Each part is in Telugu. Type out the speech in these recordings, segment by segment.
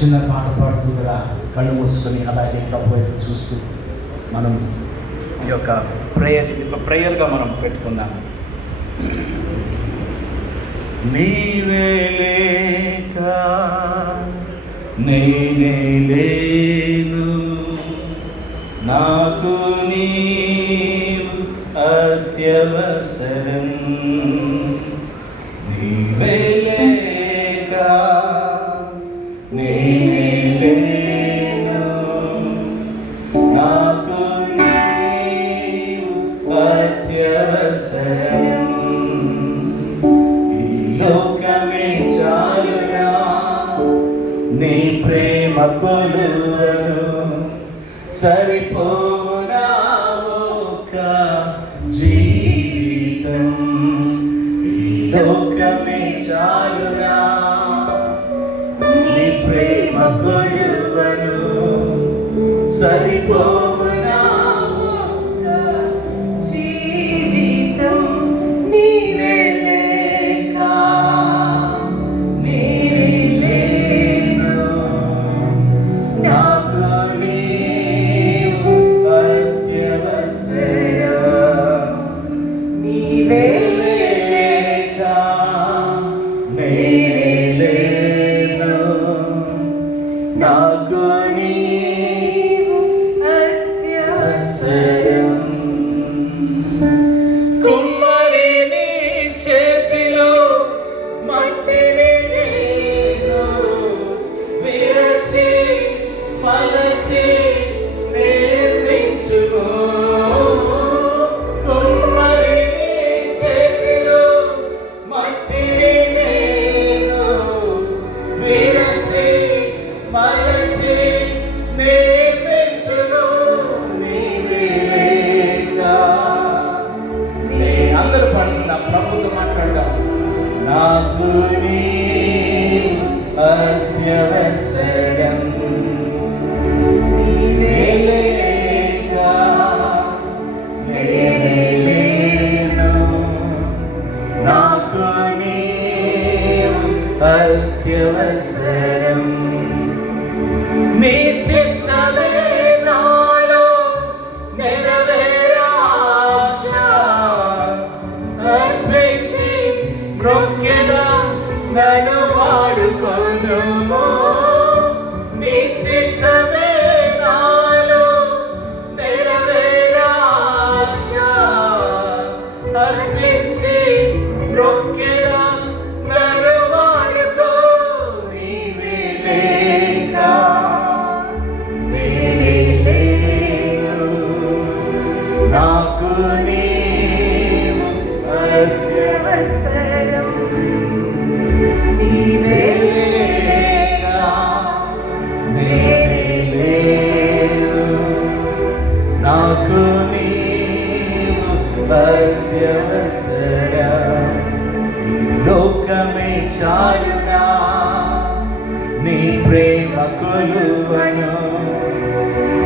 చిన్న పాట పాడుతూ కదా కళ్ళు మూసుకొని అలాగే ప్రభు వైపు చూస్తూ మనం ఈ యొక్క ప్రేయర్గా మనం పెట్టుకుందాం. నీవే లేక నేనే లేను, నాకు నీవు అత్యవసరం. నీవే లేక నేనే లేను, నాకు నీవు అత్యవసరం. ఈ లోకమే చాలునా నీ ప్రేమ కొలువను, సరిపోనా ఒక్క జీవితం. ఈ లోకమే చాలునా నీ ప్రేమ కొలువను, సరిపోనా ఒక్క జీవితం. నీవే లేక నేనే లేను, నాకు నీవు అత్యవసరం. నీవే లేక నేనే లేను, నాకు నీవు అత్యవసరం. కుమ్మరి నీ చేతిలో మట్టిని నేను విరచి మలచి నిర్మించును. కుమ్మరి నీ చేతిలో మట్టిని నేను విరచి మలచి నిర్మించును. నీవే లేక అందరూ పడుతుందాం, ప్రభుతో మాట్లాడదాం. నాకు నీవు అత్యవసరం. నీవే లేక నేనే లేను, నాకు నీవు అత్యవసరం. నీ చిత్తమే నాలో నెరవేరాశా, అర్పించి మ్రొక్కెదా నన్ను వాడుకొనుము. నీ చిత్తమే నాలో నెరవేరాశా, అర్పించి మ్రొక్కెదా నన్ను వాడుకో. నీవే లేక నేనే లేను, నాకు నీవు అత్యవసరం. నీవే లేక నేనే లేను, నాకు నీవు అత్యవసరం. ఈ లోకమే చాలునా నీ ప్రేమ కొలువను,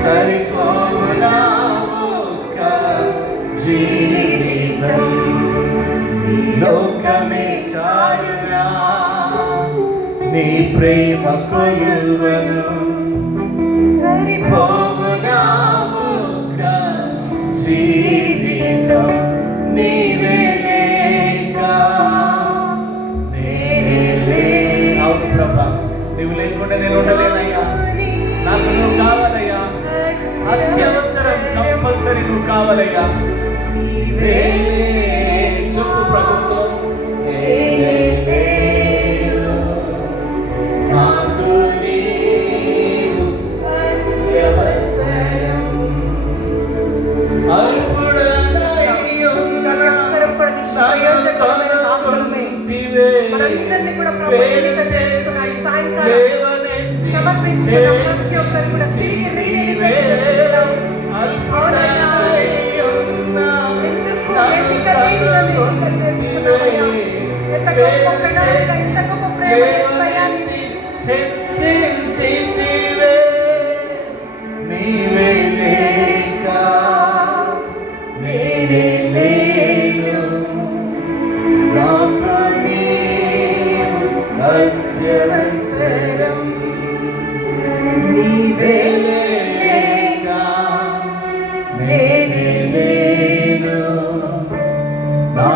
సరిపోనా ఒక్క జీవితం. ఈ లోకమే చాలునా నీ ప్రేమ కొలువను, సరిపోనా ఒక్క జీవితం. నీవే లేక నేనే లేను. అవును ప్రభా, నువ్వు లేకుండా నేను ఉండలేనయ్యా. నాకు నువ్వు కావాలయ్యా, అత్యవసరం, కంపల్సరీ నువ్వు కావాలయ్యా. నీవే చెప్పు ప్రభుత్వం. నేనే లేను, నాకు నీవు అత్యవసరం. మనందరినీ కూడా ప్రభు ఎన్నిక చేసుకున్న ఈ సాయంకాలం సమర్పించుకున్న ప్రతి ఒక్కరు కూడా తిరిగి ఎందుకు ఎన్నిక లేనిగా మీరు ఎన్నిక చేసుకున్నామయ్యా. ఎంత గొప్ప ప్రణాళిక, ఎంత గొప్ప ప్రేమ యేసయ్యా నీది. నీవే లేక నేనే లేను, నాకు నీవు అత్యవసరం.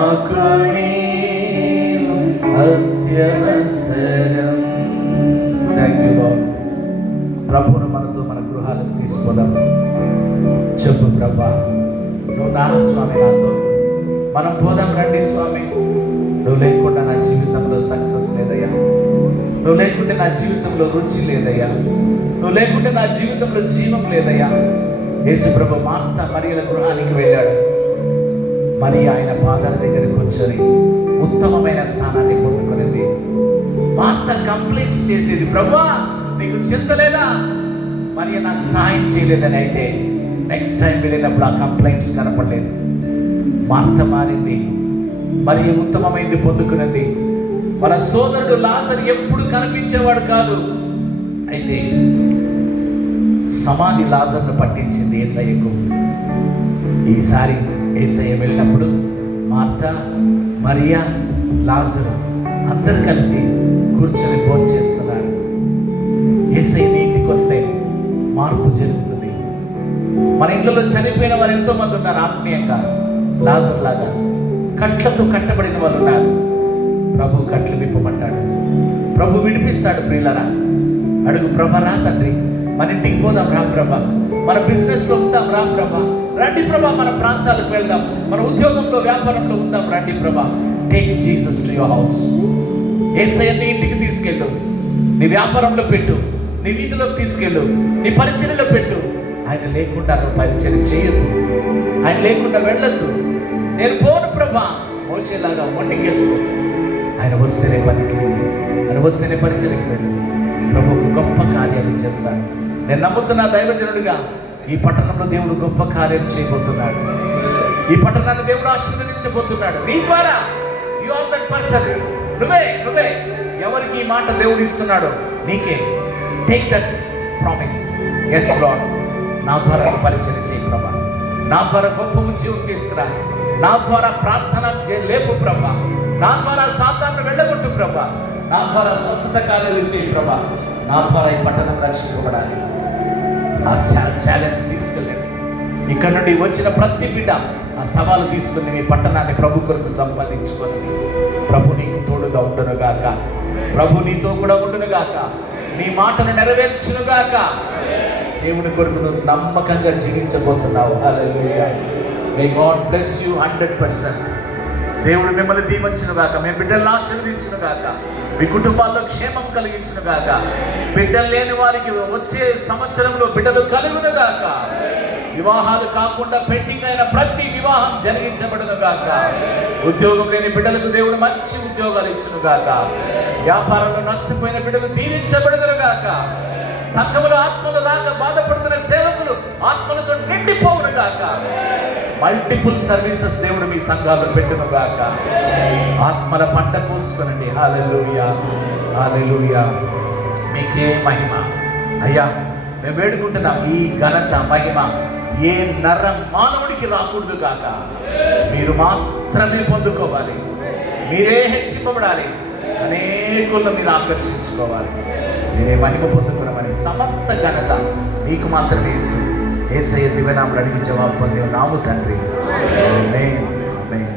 నాకు నీవు అత్యవసరం. Thank you lord. ప్రభువును మనతో మన గృహాలకు తీసుకున్నాం. చెప్పు ప్రభా, నువ్వు నా స్వామి, నాతో మనం పోదాం రండి స్వామి. నువ్వు లేకుండా నా జీవితంలో సక్సెస్ లేదయ్యా. నువ్వు లేకుంటే నా జీవితంలో రుచి లేదయ్యా. నువ్వు లేకుంటే నా జీవితంలో జీవం లేదయ్యా. యేసు ప్రభు మార్త మరియల గృహానికి వెళ్ళాడు. మరి ఆయన పాదాల దగ్గరికి కూర్చొని ఉత్తమమైన స్థానాన్ని పొందుకునేది. మార్త కంప్లైంట్స్ చేసేది, ప్రభువా నీకు చింత లేదా, మరి నాకు సహాయం చేయలేదని. అయితే నెక్స్ట్ టైం వెళ్ళినప్పుడు ఆ కంప్లైంట్స్ కనపడలేదు. మార్త మారింది, మరి ఉత్తమమైంది పొందుకున్నది. మన సోదరుడు లాజరు ఎప్పుడు కనిపించేవాడు కాదు. అయితే సమాధి లాజర్ను పట్టించింది యేసయ్యకు. ఈసారి యేసయ్య వెళ్ళినప్పుడు మార్త, మరియా, లాజరు అందరు కలిసి కూర్చొని భోజనం చేస్తున్నారు. యేసయ్య ఇంటికి వస్తే మార్పు జరుగుతుంది. మన ఇంట్లో చనిపోయిన వారు ఎంతో మంది ఉన్నారు. ఆత్మీయంగా లాజరు లాగా కట్లతో కట్టబడిన వాళ్ళు ఉన్నారు. ప్రభు కట్లు విప్పమంటాడు. ప్రభు విడిపిస్తాడు. ప్రియులరా అడుగు, ప్రభా రా తండ్రి, మన ఇంటికి పోదాం రా ప్రభా, మన బిజినెస్లో ఉందాం రా ప్రభా, రండి ప్రభా, మన ప్రాంతాలకు వెళ్దాం, మన ఉద్యోగంలో వ్యాపారంలో ఉందాం రండి ప్రభా. Take Jesus to your house. యేసయ్య నీ ఇంటికి తీసుకెళ్ళు, నీ వ్యాపారంలో పెట్టు, నీ వీధిలోకి తీసుకెళ్ళు, నీ పరిచర్యలో పెట్టు. ఆయన లేకుండా నువ్వు పరిచర్య చేయొద్దు, ఆయన లేకుండా వెళ్ళొద్దు. నేను పోను ప్రభా మోసేలాగా మొండికేసుకో. ఆయన వస్తేనే పనికి వెళ్ళి, ఆయన వస్తేనే పరిచర్యకి వెళ్ళు. ప్రభువు గొప్ప కార్యాలు చేస్తాడు. నేను నమ్ముతున్నా దైవజనుడిగా ఈ పట్టణంలో దేవుడు గొప్ప కార్యం చేయబోతున్నాడు. ఈ పట్టణాన్ని దేవుడు ఆశీర్వదించబోతున్నాడు నీ ద్వారా. You are that person. నువ్వే ఎవరికి ఈ మాట దేవుడు ఇస్తున్నాడో నీకే. Take that promise. Yes lord, నా ద్వారా పరిచయం చేయి ప్రభా, నా ద్వారా గొప్ప ఉద్యోగం తీసుకురా, నా ద్వారా ప్రార్థన లేపు ప్రభా, నా ద్వారా సాతాను వెళ్ళగొట్టు ప్రభా, నా ద్వారా స్వస్థత కార్యాలు చేయి ప్రభా, నా ద్వారా ఈ పట్టణం రక్షింపబడాలి. ఆ ఛాలెంజ్ తీసుకెళ్ళండి. ఇక్కడ నుండి వచ్చిన ప్రతి బిడ్డ ఆ సవాలు తీసుకుని మీ పట్టణాన్ని ప్రభు కొరకు సంపాదించుకొని, ప్రభు నీకు తోడుగా ఉండునుగాక, ప్రభు నీతో కూడా ఉండునుగాక, నీ మాటను నెరవేర్చునుగాక. దేవుని కొరకు నువ్వు నమ్మకంగా జీవించబోతున్నావు. Hallelujah. May God bless you 100%. దేవుడు మిమ్మల్ని దీవించునుగాక, మీ బిడ్డలను ఆశీర్వదించునుగాక, మీ కుటుంబాల్లో క్షేమం కలిగించునుగాక, బిడ్డలు లేని వారికి వచ్చే సంవత్సరంలో బిడ్డలు కలుగునుగాక, వివాహాలు కాకుండా పెండింగ్ అయిన ప్రతి వివాహం జరిగించబడునుగాక, ఉద్యోగం లేని బిడ్డలకు దేవుడు మంచి ఉద్యోగాలు ఇచ్చునుగాక, వ్యాపారంలో నష్టపోయిన బిడ్డలు దీవించబడునుగాక, సంఘములో ఆత్మలు రాక బాధపడుతున్న సేవకులు ఆత్మలతో నిండిపోవునుగాక, మల్టిపుల్ సర్వీసెస్ దేవుడు మీ సంఘాల్లో పెట్టునుగాక. ఆత్మల పంట కోసుకొనండి. హల్లెలూయా, హల్లెలూయా. మీకే మహిమ అయ్యా. మేము వేడుకుంటున్నాం, ఈ ఘనత మహిమ ఏ నర మానవుడికి రాకూడదు కాక, మీరు మాత్రమే పొందుకోవాలి, మీరే హెచ్చింపబడాలి, అనేకులను మీరు ఆకర్షించుకోవాలి, మీరే మహిమ పొందుకోవడమని సమస్త ఘనత మీకు మాత్రమే ఇస్తూ యేసయ్య దివ్యనామములో అడిగి జవాబు పొందే నాము తండ్రి. ఆమేన్, ఆమేన్.